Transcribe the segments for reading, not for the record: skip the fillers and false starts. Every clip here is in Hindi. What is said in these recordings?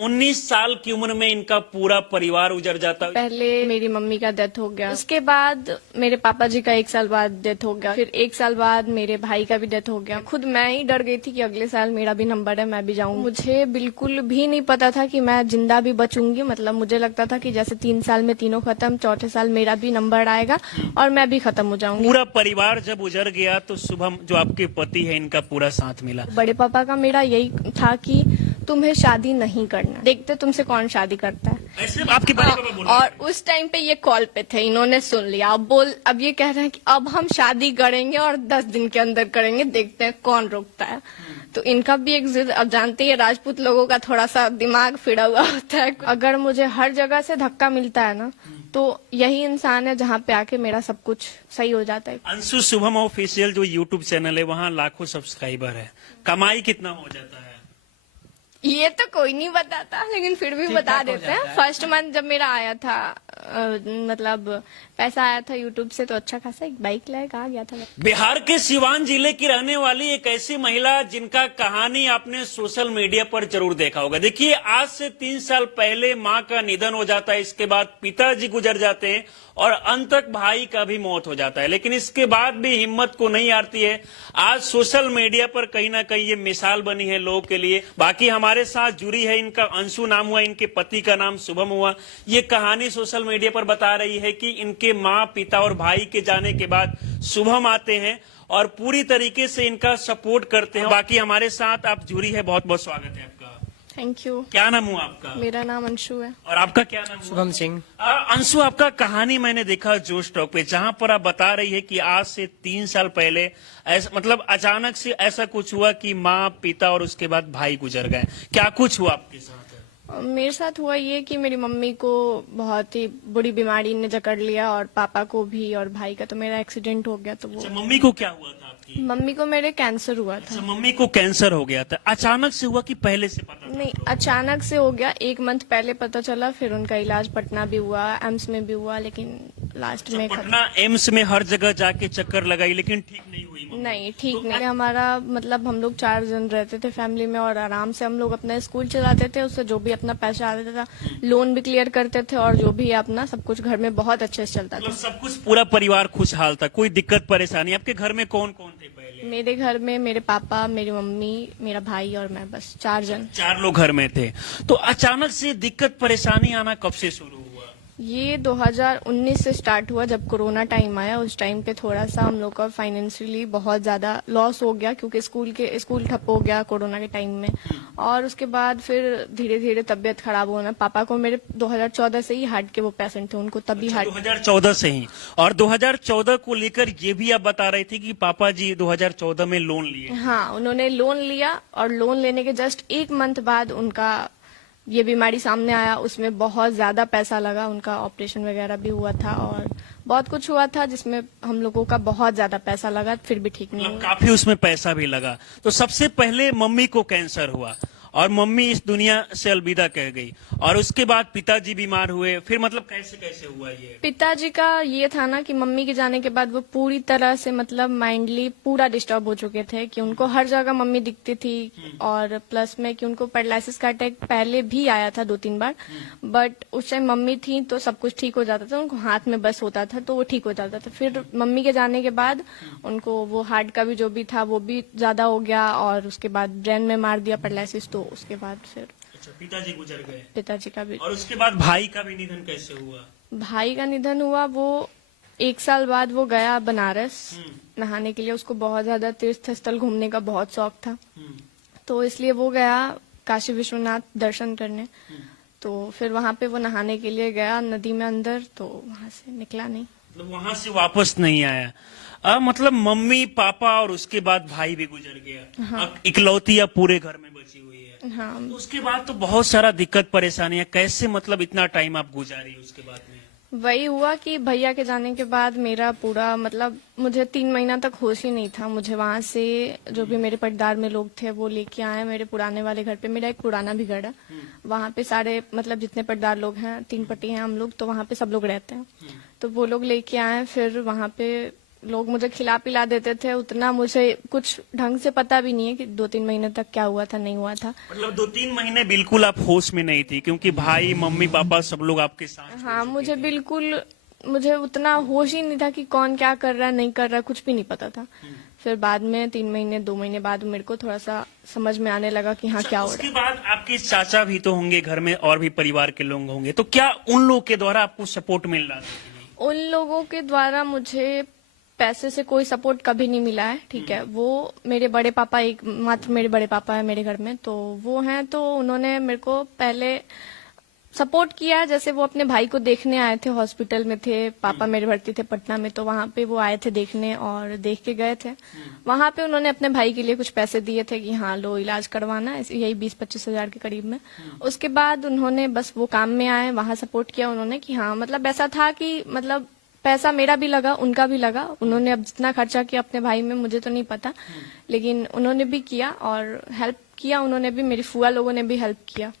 19 साल की उम्र में इनका पूरा परिवार उजड़ जाता है। पहले मेरी मम्मी का डेथ हो गया, उसके बाद मेरे पापा जी का 1 साल बाद डेथ हो गया, फिर 1 साल बाद मेरे भाई का भी डेथ हो गया। खुद मैं ही डर गई थी कि अगले साल मेरा भी नंबर है, मैं भी जाऊँ। मुझे बिल्कुल भी नहीं पता था कि मैं जिंदा भी बचूंगी। मतलब मुझे लगता था कि जैसे 3 साल में तीनों खत्म, चौथे साल मेरा भी नंबर आएगा और मैं भी खत्म हो जाऊंगी। पूरा परिवार जब उजड़ गया तो शुभम जो आपके पति है इनका पूरा साथ मिला। बड़े पापा का मेरा यही था कि तुम्हें शादी नहीं करना, देखते तुमसे कौन शादी करता है। ऐसे आपके बड़े पापा बोले? और उस टाइम पे ये कॉल पे थे, इन्होंने सुन लिया। अब ये कह रहे हैं कि अब हम शादी करेंगे और 10 दिन के अंदर करेंगे, देखते हैं कौन रोकता है। तो इनका भी एक जिद, अब जानते हैं राजपूत लोगों का थोड़ा सा दिमाग फिरा हुआ होता है। अगर मुझे हर जगह से धक्का मिलता है ना, तो यही इंसान है जहाँ पे आके मेरा सब कुछ सही हो जाता है। अंशु शुभम ऑफिशियल जो यूट्यूब चैनल है वहाँ लाखों सब्सक्राइबर है, कमाई कितना हो जाता है? ये तो कोई नहीं बताता, लेकिन फिर भी बता देते हैं। फर्स्ट मंथ जब मेरा आया था, मतलब पैसा आया था यूट्यूब से, तो अच्छा खासा एक बाइक लेकर आ गया था। बिहार के सिवान जिले की रहने वाली एक ऐसी महिला जिनका कहानी आपने सोशल मीडिया पर जरूर देखा होगा। देखिए, आज से 3 साल पहले मां का निधन हो जाता है, इसके बाद पिताजी गुजर जाते हैं और अंत तक भाई का भी मौत हो जाता है, लेकिन इसके बाद भी हिम्मत को नहीं हारती है। आज सोशल मीडिया पर कहीं ना कहीं ये मिसाल बनी है लोगों के लिए। बाकी हमारे साथ जुड़ी है, इनका अंशु नाम हुआ, इनके पति का नाम शुभम हुआ। ये कहानी सोशल मीडिया पर बता रही है कि इनके माँ, पिता और भाई के जाने के बाद शुभम आते हैं और पूरी तरीके से इनका सपोर्ट करते हैं। बाकी हमारे साथ आप जुड़ी है, बहुत बहुत स्वागत है आपका। Thank you. क्या नाम हुआ आपका? मेरा नाम अंशु है। और आपका क्या नाम हुआ? शुभम सिंह। अंशु, आपका कहानी मैंने देखा जोश टॉक पे, जहां पर आप बता रही है कि आज से 3 साल पहले ऐसा, मतलब अचानक से ऐसा कुछ हुआ कि माँ, पिता और उसके बाद भाई गुजर गए। क्या कुछ हुआ आपके साथ? मेरे साथ हुआ ये कि मेरी मम्मी को बहुत ही बुरी बीमारी ने जकड़ लिया, और पापा को भी, और भाई का तो मेरा एक्सीडेंट हो गया। तो वो अच्छा, मम्मी को क्या हुआ था आपकी? मम्मी को मेरे कैंसर हुआ था। अच्छा, मम्मी को कैंसर हो गया था। अचानक से हुआ कि पहले से पता था? नहीं, अचानक से हो गया। 1 मंथ पहले पता चला, फिर उनका इलाज पटना भी हुआ, एम्स में भी हुआ, लेकिन लास्ट में पटना एम्स में हर जगह जाके चक्कर लगाई, लेकिन ठीक नहीं हुई मम्मी? नहीं, ठीक नहीं। हमारा मतलब हम लोग 4 जन रहते थे फैमिली में, और आराम से हम लोग अपना स्कूल चलाते थे, उससे जो भी अपना पैसा आता था, लोन भी क्लियर करते थे, और जो भी अपना सब कुछ घर में बहुत अच्छे से चलता था। मतलब सब कुछ, पूरा परिवार खुशहाल था, कोई दिक्कत परेशानी? आपके घर में कौन कौन थे पहले? मेरे घर में मेरे पापा, मेरी मम्मी, मेरा भाई और मैं, बस 4 जन। 4 लोग घर में थे। तो अचानक से दिक्कत परेशानी आना कब से शुरू हुआ? ये 2019 से स्टार्ट हुआ, जब कोरोना टाइम आया। उस टाइम पे थोड़ा सा हम लोग का फाइनेंशियली बहुत ज्यादा लॉस हो गया, क्योंकि स्कूल ठप हो गया कोरोना के टाइम में। और उसके बाद फिर धीरे धीरे तबीयत खराब होना। पापा को मेरे 2014 से ही हार्ट के वो पेशेंट थे, उनको तभी हार्ट। 2014 से ही? और 2014 को लेकर ये भी आप बता रहे थे कि पापा जी 2014 में लोन लिए? हाँ, उन्होंने लोन लिया, और लोन लेने के जस्ट 1 मंथ बाद उनका ये बीमारी सामने आया। उसमें बहुत ज्यादा पैसा लगा, उनका ऑपरेशन वगैरह भी हुआ था, और बहुत कुछ हुआ था जिसमें हम लोगों का बहुत ज्यादा पैसा लगा, फिर भी ठीक नहीं हुआ। काफी उसमें पैसा भी लगा। तो सबसे पहले मम्मी को कैंसर हुआ और मम्मी इस दुनिया से अलविदा कह गई, और उसके बाद पिताजी बीमार हुए। फिर मतलब कैसे कैसे हुआ ये? पिताजी का ये था ना कि मम्मी के जाने के बाद वो पूरी तरह से, मतलब माइंडली पूरा डिस्टर्ब हो चुके थे, कि उनको हर जगह मम्मी दिखती थी, और प्लस में कि उनको पैरालिसिस का अटैक पहले भी आया था 2-3 बार, बट उस टाइम मम्मी थी तो सब कुछ ठीक हो जाता था, उनको हाथ में बस होता था तो वो ठीक हो जाता था। फिर मम्मी के जाने के बाद उनको वो हार्ट का भी जो भी था वो भी ज्यादा हो गया, और उसके बाद ब्रेन में मार दिया पैरालिसिस। तो उसके बाद फिर पिताजी गुजर गए? पिताजी का भी। और उसके बाद भाई का भी निधन कैसे हुआ? भाई का निधन हुआ, वो 1 साल बाद वो गया बनारस नहाने के लिए। उसको बहुत ज्यादा तीर्थ स्थल घूमने का बहुत शौक था, तो इसलिए वो गया काशी विश्वनाथ दर्शन करने। तो फिर वहां पे वो नहाने के लिए गया नदी में अंदर, तो वहां से निकला नहीं, मतलब वहां से वापस नहीं आया। मतलब मम्मी, पापा और उसके बाद भाई भी गुजर गया। हाँ। इकलौती अब पूरे घर में बची हुई है। हाँ। तो उसके बाद तो बहुत सारा दिक्कत परेशानियां, कैसे मतलब इतना टाइम आप गुजारी उसके बाद में? वही हुआ कि भैया के जाने के बाद मेरा पूरा, मतलब मुझे 3 महीना तक होश ही नहीं था। मुझे वहां से जो भी मेरे पटदार में लोग थे वो लेके आए मेरे पुराने वाले घर पे। मेरा एक पुराना भी घर है, वहां पे सारे, मतलब जितने पटदार लोग हैं, 3 पट्टी हैं हम लोग, तो वहां पे सब लोग रहते हैं। तो वो लोग लेके आए, फिर वहां पे लोग मुझे खिला पिला देते थे, उतना मुझे कुछ ढंग से पता भी नहीं है कि 2-3 महीने तक क्या हुआ था नहीं हुआ था। मतलब 2-3 महीने बिल्कुल आप होश में नहीं थी, क्योंकि भाई मम्मी पापा सब लोग आपके साथ। हाँ, मुझे उतना होश ही नहीं था कि कौन क्या कर रहा है नहीं कर रहा है, कुछ भी नहीं पता था। फिर बाद में 3 महीने 2 महीने बाद मेरे को थोड़ा सा समझ में आने लगा कि हाँ क्या हो रहा उसके बाद आपके चाचा भी तो होंगे घर में, और भी परिवार के लोग होंगे, तो क्या उन लोग के द्वारा आपको सपोर्ट मिल रहा था? है। उन लोगों के द्वारा मुझे पैसे से कोई सपोर्ट कभी नहीं मिला है, ठीक है। वो मेरे बड़े पापा, एक मात्र मेरे बड़े पापा है मेरे घर में, तो वो हैं, तो उन्होंने मेरे को पहले सपोर्ट किया। जैसे वो अपने भाई को देखने आए थे, हॉस्पिटल में थे, पापा मेरे भर्ती थे पटना में, तो वहां पे वो आए थे देखने और देख के गए थे। वहां पे उन्होंने अपने भाई के लिए कुछ पैसे दिए थे कि हाँ लो इलाज करवाना है, यही 20-25 हजार के करीब में। उसके बाद उन्होंने बस वो काम में आए, वहां सपोर्ट किया उन्होंने कि हाँ, मतलब ऐसा था कि मतलब पैसा मेरा भी लगा, उनका भी लगा। उन्होंने अब जितना खर्चा किया अपने भाई में मुझे तो नहीं पता, लेकिन उन्होंने भी किया और हेल्प किया उन्होंने भी, मेरी फुआ लोगों ने भी हेल्प किया,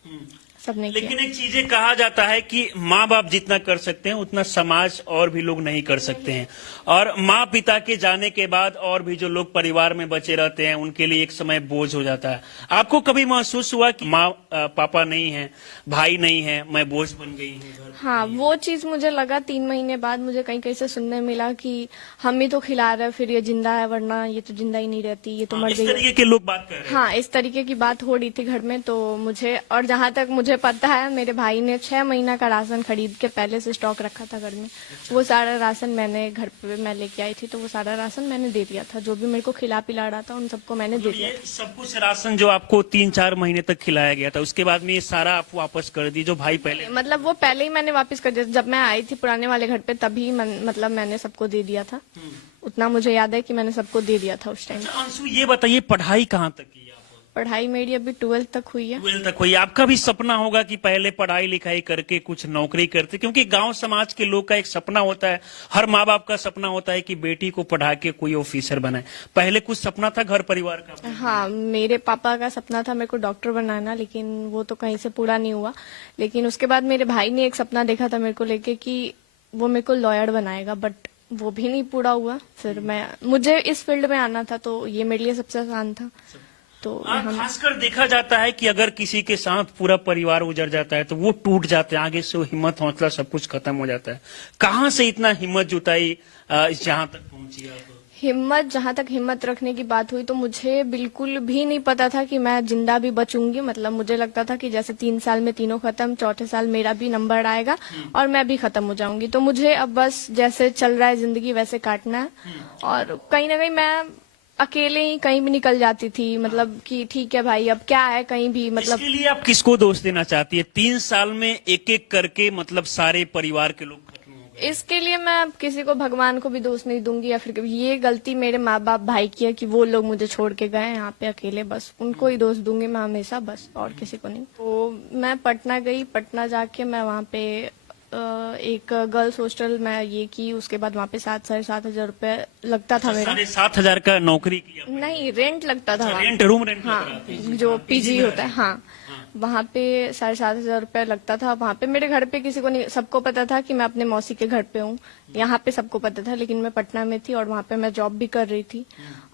सबने किया। लेकिन एक चीजें कहा जाता है कि माँ बाप जितना कर सकते हैं उतना समाज और भी लोग नहीं कर सकते हैं, और माँ पिता के जाने के बाद और भी जो लोग परिवार में बचे रहते हैं उनके लिए एक समय बोझ हो जाता है। आपको कभी महसूस हुआ कि माँ पापा नहीं है, भाई नहीं है, मैं बोझ बन गई हूँ घर? हाँ, वो चीज मुझे लगा 3 महीने बाद, मुझे कहीं कहीं से सुनने मिला कि हम ही तो खिला रहे, फिर ये जिंदा है, वरना ये तो जिंदा ही नहीं रहती, ये तो मर इस गई। तरीके के लोग बात कर रहे हैं। हाँ, इस तरीके की बात हो रही थी घर में, तो मुझे, और जहाँ तक मुझे पता है मेरे भाई ने 6 महीना का राशन खरीद के पहले से स्टॉक रखा था घर में। वो सारा राशन मैंने घर पे मैं लेके आई थी, तो वो सारा राशन मैंने दे दिया था, जो भी मेरे को खिला पिला रहा था उन सबको मैंने दे दिया। ये सब कुछ राशन जो आपको 3-4 महीने तक खिलाया गया था, उसके बाद में ये सारा आप वापस कर दी जो भाई पहले? मतलब वो पहले ही मैंने वापस कर दिया, जब मैं आई थी पुराने वाले घर पे तभी मतलब मैंने सबको दे दिया था। उतना मुझे याद है कि मैंने सबको दे दिया था उस टाइम। अच्छा अंशु, ये बताइए पढ़ाई कहाँ तक की आप? पढ़ाई मेरी अभी 12th तक हुई है। 12th तक हुई। आपका भी सपना होगा कि पहले पढ़ाई लिखाई करके कुछ नौकरी करते, क्योंकि गांव समाज के लोग का एक सपना होता है, हर माँ बाप का सपना होता है कि बेटी को पढ़ा के कोई ऑफिसर बनाए। पहले कुछ सपना था घर परिवार का? हाँ, मेरे पापा का सपना था मेरे को डॉक्टर बनाना, लेकिन वो तो कहीं से पूरा नहीं हुआ। लेकिन उसके बाद मेरे भाई ने एक सपना देखा था मेरे को लेके कि वो मेरे को लॉयर बनाएगा, बट वो भी नहीं पूरा हुआ। फिर मुझे इस फील्ड में आना था, तो ये मेरे लिए सबसे आसान था। तो खासकर देखा जाता है कि अगर किसी के साथ पूरा परिवार उजड़ जाता है तो वो टूट जाते हैं, आगे से वो हिम्मत हौसला सब कुछ खत्म हो जाता है। कहाँ से इतना हिम्मत जुटाई, जहाँ तक पहुंची आप? हिम्मत, जहाँ तक हिम्मत रखने की बात हुई तो मुझे बिल्कुल भी नहीं पता था कि मैं जिंदा भी बचूंगी। मतलब मुझे लगता था कि जैसे 3 साल में तीनों खत्म, चौथे साल मेरा भी नंबर आएगा और मैं भी खत्म हो जाऊंगी। तो मुझे अब बस जैसे चल रहा है जिंदगी वैसे काटना है। और कहीं ना कहीं मैं अकेले ही कहीं भी निकल जाती थी, मतलब कि ठीक है भाई अब क्या है कहीं भी, मतलब इसके लिए आप किसको दोष देना चाहती है? 3 साल में एक एक करके मतलब सारे परिवार के लोग खत्म हो गए। इसके लिए मैं अब किसी को, भगवान को भी दोष नहीं दूंगी, या फिर कभी ये गलती मेरे माँ बाप भाई की है कि वो लोग मुझे छोड़ के गए यहाँ पे अकेले, बस उनको ही दोष दूंगी मैं हमेशा, बस और किसी को नहीं। तो मैं पटना गई, पटना जाके मैं वहाँ पे एक गर्ल्स हॉस्टल में ये की। उसके बाद वहाँ पे 7-7.5 हजार रुपए लगता था मेरा। 7,500 का नौकरी किया? नहीं, रेंट लगता था वहाँ। Rent, room rent? हाँ, जो पीजी होता है, हाँ, वहाँ पे 7,500 रुपए लगता था। वहाँ पे मेरे घर पे किसी को नहीं, सबको पता था कि मैं अपने मौसी के घर पे हूँ, यहाँ पे सबको पता था। लेकिन मैं पटना में थी और वहाँ पे मैं जॉब भी कर रही थी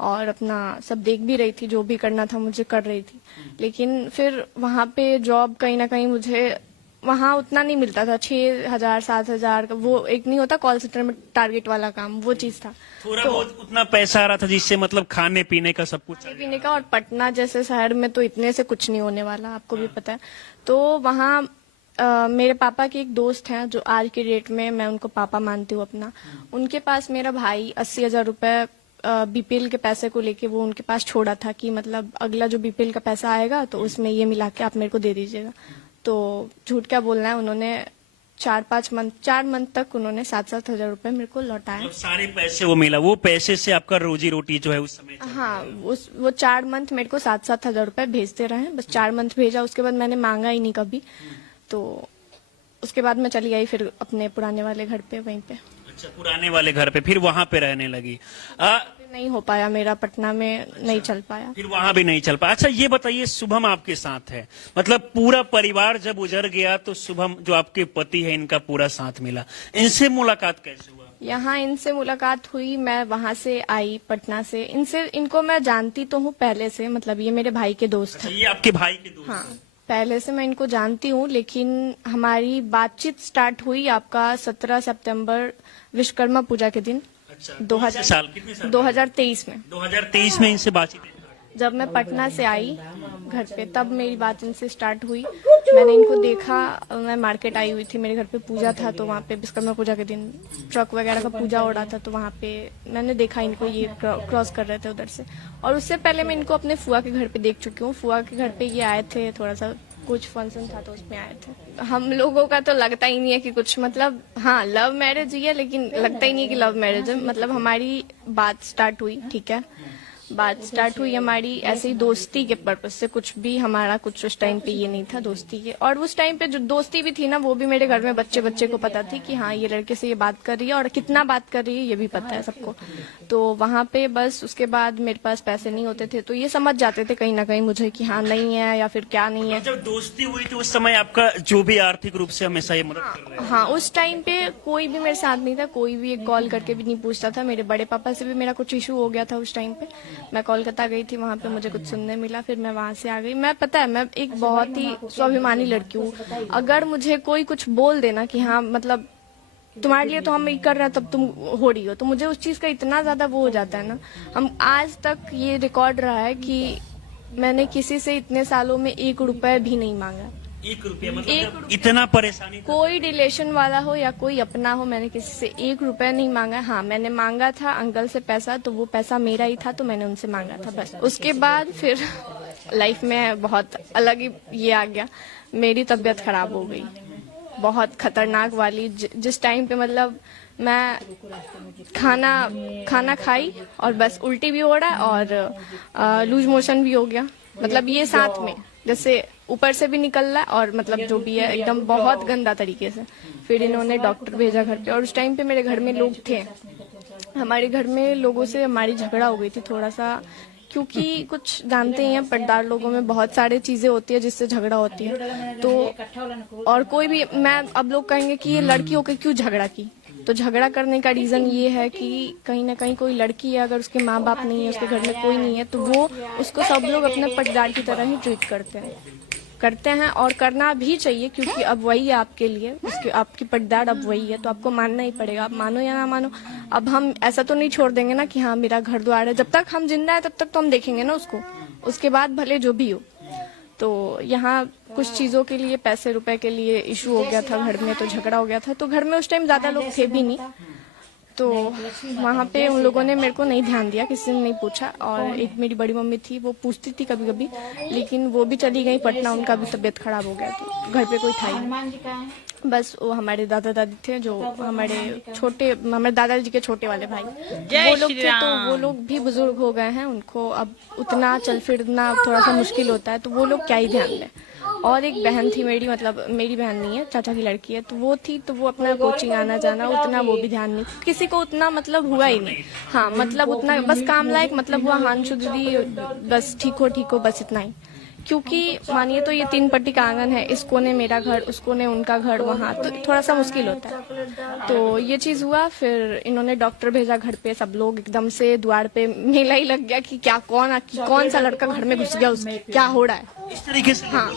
और अपना सब देख भी रही थी, जो भी करना था मुझे कर रही थी। लेकिन फिर वहाँ पे जॉब कहीं ना कहीं मुझे वहाँ उतना नहीं मिलता था, 6,000-7,000 का, वो एक नहीं होता कॉल सेंटर में टारगेट वाला काम, वो चीज था। थोड़ा बहुत उतना पैसा आ रहा था जिससे मतलब खाने पीने का सब कुछ खाने पीने का, और पटना जैसे शहर में तो इतने से कुछ नहीं होने वाला, आपको भी पता है। तो वहाँ मेरे पापा के एक दोस्त हैं जो आज के डेट में मैं उनको पापा मानती हूँ अपना, उनके पास मेरा भाई 80,000 रुपए बीपीएल के पैसे को लेके वो उनके पास छोड़ा था कि मतलब अगला जो बीपीएल का पैसा आएगा तो उसमें ये मिला के आप मेरे को दे दीजिएगा। तो झूठ क्या बोलना है, उन्होंने 4 मंथ तक उन्होंने 7-7 हजार रुपए मेरे को लौटाया। मतलब सारे पैसे वो मिला, वो पैसे से आपका रोजी रोटी जो है उस समय? हाँ, वो 4 मंथ मेरे को 7-7 हजार रुपए भेजते रहे, बस 4 मंथ भेजा, उसके बाद मैंने मांगा ही नहीं कभी। तो उसके बाद मैं चली आई फिर अपने पुराने वाले घर पे, वहीं पे। अच्छा, पुराने वाले घर पे, फिर वहाँ पे रहने लगी। नहीं हो पाया मेरा, पटना में नहीं चल पाया, फिर वहाँ भी नहीं चल पाया। अच्छा ये बताइए, शुभम आपके साथ है, मतलब पूरा परिवार जब उजड़ गया तो शुभम जो आपके पति है इनका पूरा साथ मिला, इनसे मुलाकात कैसे हुआ? यहाँ इनसे मुलाकात हुई, मैं वहाँ से आई पटना से। इनको मैं जानती तो हूँ पहले से, मतलब ये मेरे भाई के दोस्त अच्छा, हैं। ये आपके भाई के दोस्त? हाँ, पहले से मैं इनको जानती हूँ, लेकिन हमारी बातचीत स्टार्ट हुई आपका 17 सितंबर विश्वकर्मा पूजा के दिन। अच्छा, 2000 कितने साल? 2023 में 2023 में इनसे बातचीत हुई। जब मैं पटना से आई घर पे, तब मेरी बात इनसे स्टार्ट हुई। मैंने इनको देखा, मैं मार्केट आई हुई थी, मेरे घर पे पूजा था, तो वहाँ पे विश्वकर्मा पूजा के दिन ट्रक वगैरह का पूजा हो रहा था, तो वहाँ पे मैंने देखा इनको, ये क्रॉस कर रहे थे उधर से। और उससे पहले मैं इनको अपने फुआ के घर पे देख चुकी हूँ। फुआ के घर पे ये आए थे, थोड़ा सा कुछ फंक्शन था तो उसमें आए थे। हम लोगों का तो लगता ही नहीं है कि कुछ, मतलब हाँ लव मैरिज ही है, लेकिन लगता ही नहीं है कि लव मैरिज है। मतलब हमारी बात स्टार्ट हुई, ठीक है, बात स्टार्ट हुई हमारी ऐसे ही दोस्ती के पर्पज से, कुछ भी हमारा कुछ उस टाइम पे ये नहीं था दोस्ती के। और उस टाइम पे जो दोस्ती भी थी ना, वो भी मेरे घर में बच्चे को पता थी कि हाँ ये लड़के से ये बात कर रही है, और कितना बात कर रही है ये भी पता है सबको। तो वहाँ पे बस उसके बाद मेरे पास पैसे नहीं होते थे, तो ये समझ जाते थे कहीं ना कहीं मुझे कि हाँ नहीं है या फिर क्या नहीं है। जब दोस्ती हुई थी उस समय आपका जो भी आर्थिक रूप से हमेशा ये मदद कर रहे हैं? हाँ, उस टाइम पे कोई भी मेरे साथ नहीं था, कोई भी एक कॉल करके भी नहीं पूछता था। मेरे बड़े पापा से भी मेरा कुछ इशू हो गया था उस टाइम पे। मैं कोलकाता गई थी, वहाँ पे मुझे कुछ सुनने मिला, फिर मैं वहाँ से आ गई। मैं पता है, मैं एक बहुत ही स्वाभिमानी लड़की हूँ। अगर मुझे कोई कुछ बोल देना कि हाँ मतलब तुम्हारे लिए तो हम ये कर रहे हैं, तब तुम हो रही हो, तो मुझे उस चीज का इतना ज्यादा वो हो जाता है ना। हम आज तक ये रिकॉर्ड रहा है कि मैंने किसी से इतने सालों में 1 रुपए भी नहीं मांगा। 1 रुपया? मतलब 1 जब इतना परेशानी था? कोई रिलेशन वाला हो या कोई अपना हो, मैंने किसी से 1 रुपया नहीं मांगा। हाँ, मैंने मांगा था अंकल से पैसा, तो वो पैसा मेरा ही था, तो मैंने उनसे मांगा था बस। उसके बाद फिर लाइफ में बहुत अलग ही ये आ गया। मेरी तबीयत खराब हो गई, बहुत खतरनाक वाली। जिस टाइम पे मतलब मैं खाना खाई और बस उल्टी भी हो रहा है और लूज मोशन भी हो गया, मतलब ये साथ में, जैसे ऊपर से भी निकल रहा है और मतलब जो भी है एकदम बहुत गंदा तरीके से। फिर इन्होंने डॉक्टर भेजा घर पे, और उस टाइम पे मेरे घर में लोग थे। हमारे घर में लोगों से हमारी झगड़ा हो गई थी थोड़ा सा, क्योंकि कुछ जानते ही हैं पटदार लोगों में बहुत सारी चीजें होती है जिससे झगड़ा होती है। तो और कोई भी, मैं अब लोग कहेंगे कि ये लड़की होकर क्यों झगड़ा की, तो झगड़ा करने का रीजन ये है कि कहीं ना कहीं कोई लड़की है, अगर उसके माँ बाप नहीं है, उसके घर में कोई नहीं है, तो वो उसको सब लोग अपने पटदार की तरह ही ट्रीट करते हैं और करना भी चाहिए, क्योंकि अब वही है आपके लिए, उसके आपकी पटदार अब वही है, तो आपको मानना ही पड़ेगा, आप मानो या ना मानो। अब हम ऐसा तो नहीं छोड़ देंगे ना कि हाँ मेरा घर द्वार है, जब तक हम जिंदा है तब तक तो हम देखेंगे ना उसको, उसके बाद भले जो भी हो। तो यहाँ कुछ चीजों के लिए, पैसे रुपए के लिए इशू हो गया था घर में, तो झगड़ा हो गया था। तो घर में उस टाइम ज्यादा लोग थे भी नहीं, तो वहाँ पे उन लोगों ने मेरे को नहीं ध्यान दिया, किसी ने नहीं पूछा। और एक मेरी बड़ी मम्मी थी, वो पूछती थी कभी कभी, लेकिन वो भी चली गई पटना, उनका भी तबीयत खराब हो गया, तो घर पे कोई था ही। बस वो हमारे दादा दादी थे, जो हमारे दादाजी के छोटे वाले भाई, वो लोग थे, तो वो लोग भी बुजुर्ग हो गए हैं, उनको अब उतना चल फिरना थोड़ा सा मुश्किल होता है, तो वो लोग क्या ही ध्यान दें। और एक बहन थी मेरी, मतलब मेरी बहन नहीं है, चाचा की लड़की है, तो वो थी, तो वो अपना कोचिंग आना जाना, उतना वो भी ध्यान नहीं, किसी को उतना मतलब हुआ ही नहीं। हाँ, मतलब उतना बस काम लायक मतलब हुआ, हांशु दीदी बस ठीक हो बस इतना ही। क्योंकि मानिए तो ये 3 पट्टी का आंगन है, इस कोने मेरा घर, उस कोने उनका घर, वहाँ तो थोड़ा सा मुश्किल होता है। तो ये चीज हुआ, फिर इन्होंने डॉक्टर भेजा घर पे, सब लोग एकदम से द्वार पे मेला ही लग गया कि क्या कौन सा लड़का घर में घुस गया, उसके क्या हो रहा है इस तरीके से? हाँ,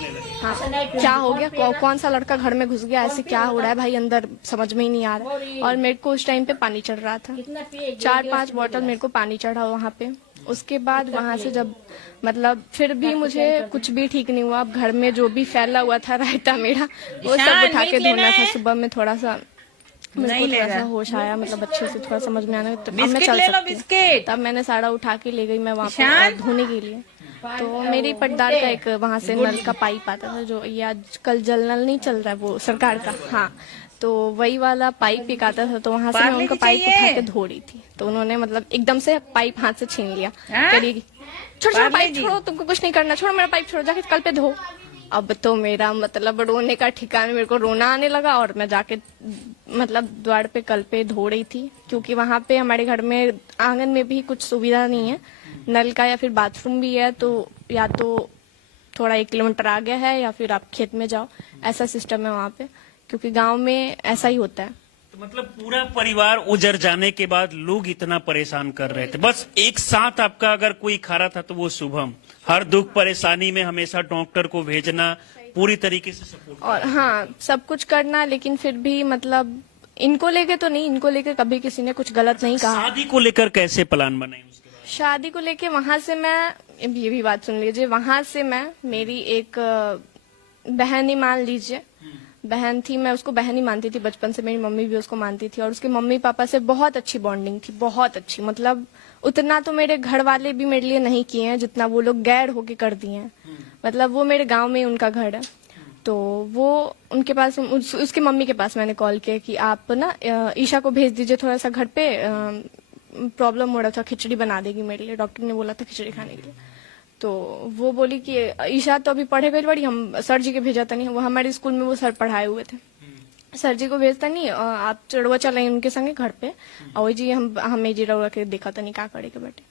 क्या हो गया, कौन सा लड़का घर में घुस गया, ऐसे क्या हो रहा है भाई, अंदर समझ में ही नहीं आ रहा। और मेरे को उस टाइम पे पानी चढ़ रहा था, 4-5 बॉटल मेरे को पानी चढ़ा वहाँ पे। उसके बाद वहाँ से जब मतलब फिर भी मुझे कुछ भी ठीक नहीं हुआ। अब घर में जो भी फैला हुआ था रायता मेरा, वो सब उठा के धोना था। सुबह में थोड़ा सा मेरे को थोड़ा सा होश आया, मतलब अच्छे से थोड़ा समझ में आना, तो अब मैं चल सकती हूँ। तब मैंने सारा उठा के ले गई मैं वहाँ पे धोने के लिए। तो मेरी पटदार का एक वहाँ से नल का पाइप आता था, जो ये आजकल जल नल नहीं चल रहा है वो सरकार का, हाँ, तो वही वाला पाइप एक आता था, तो वहाँ से मैं उनका पाइप उठा के धो रही थी। तो उन्होंने मतलब एकदम से पाइप हाथ से छीन लिया, करिए छोड़ो पाइप, छोड़ो, तुमको कुछ नहीं करना, छोड़ो मेरा पाइप, छोड़ो, जाके कल पे धो। अब तो मेरा मतलब रोने का ठिकाना, मेरे को रोना आने लगा, और मैं जाके मतलब द्वार पे कल पे धो रही थी, क्योंकि वहाँ पे हमारे घर में आंगन में भी कुछ सुविधा नहीं है नल का, या फिर बाथरूम भी है, तो या तो थोड़ा 1 किलोमीटर आ गया है, या फिर आप खेत में जाओ, ऐसा सिस्टम है वहाँ पे, क्योंकि गांव में ऐसा ही होता है। तो मतलब पूरा परिवार उजड़ जाने के बाद लोग इतना परेशान कर रहे थे, बस एक साथ आपका अगर कोई खड़ा था तो वो शुभम, हर दुख परेशानी में हमेशा डॉक्टर को भेजना, पूरी तरीके से सपोर्ट। और हाँ, सब कुछ करना, लेकिन फिर भी मतलब इनको लेके तो नहीं, इनको लेके कभी किसी ने कुछ गलत नहीं कहा। शादी को लेकर कैसे प्लान बनाए उसके बाद? शादी को लेके वहां से मैं, ये भी बात सुन लीजिए, वहां से मैं, मेरी एक बहन ही मान लीजिए, बहन थी, मैं उसको बहन ही मानती थी बचपन से, मेरी मम्मी भी उसको मानती थी, और उसके मम्मी पापा से बहुत अच्छी बॉन्डिंग थी, बहुत अच्छी, मतलब उतना तो मेरे घर वाले भी मेरे लिए नहीं किए हैं जितना वो लोग गैर होके कर दिए हैं। मतलब वो मेरे गांव में ही उनका घर है, तो वो उनके पास, उसके मम्मी के पास मैंने कॉल किया कि आप ना ईशा को भेज दीजिए थोड़ा सा घर पे, प्रॉब्लम हो रहा था, खिचड़ी बना देगी मेरे लिए, डॉक्टर ने बोला था खिचड़ी खाने के लिए। तो वो बोली कि ईशा तो अभी पढ़े गई बड़ी, हम सर जी के भेजा था नहीं, वो हमारे स्कूल में वो सर पढ़ाए हुए थे, सर जी को भेजता नहीं, आप चढ़वा चले उनके संगे घर पे, और जी हमें जी रउआ के देखा था नहीं क्या करे के बेटे।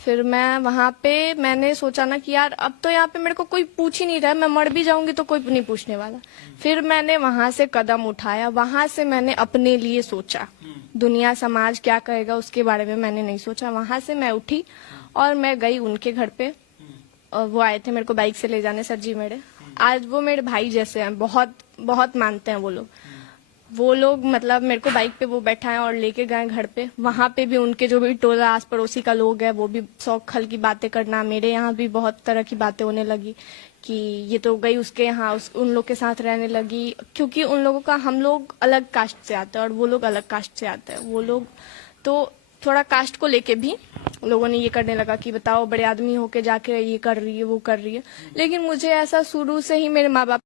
फिर मैं वहां पे मैंने सोचा ना कि यार अब तो यहाँ पे मेरे को कोई पूछ ही नहीं रहा है, मैं मर भी जाऊंगी तो कोई नहीं पूछने वाला। फिर मैंने वहां से कदम उठाया, वहां से मैंने अपने लिए सोचा, दुनिया समाज क्या कहेगा उसके बारे में मैंने नहीं सोचा। वहां से मैं उठी और मैं गई उनके घर पे, और वो आए थे मेरे को बाइक से ले जाने, सर जी मेरे, आज वो मेरे भाई जैसे हैं, बहुत बहुत मानते हैं वो लोग मतलब मेरे को बाइक पे वो बैठाए और लेके गए घर पे। वहां पे भी उनके जो भी टोला आस पड़ोसी का लोग है, वो भी शौक खल की बातें करना, मेरे यहाँ भी बहुत तरह की बातें होने लगी कि ये तो गई उसके यहाँ, उन लोग के साथ रहने लगी, क्योंकि उन लोगों का, हम लोग अलग कास्ट से आते हैं और वो लोग अलग कास्ट से आते हैं, वो लोग तो थोड़ा कास्ट को लेके भी लोगों ने ये करने लगा कि बताओ बड़े आदमी होके जाके ये कर रही है वो कर रही है। लेकिन मुझे ऐसा शुरू से ही मेरे माँ बाप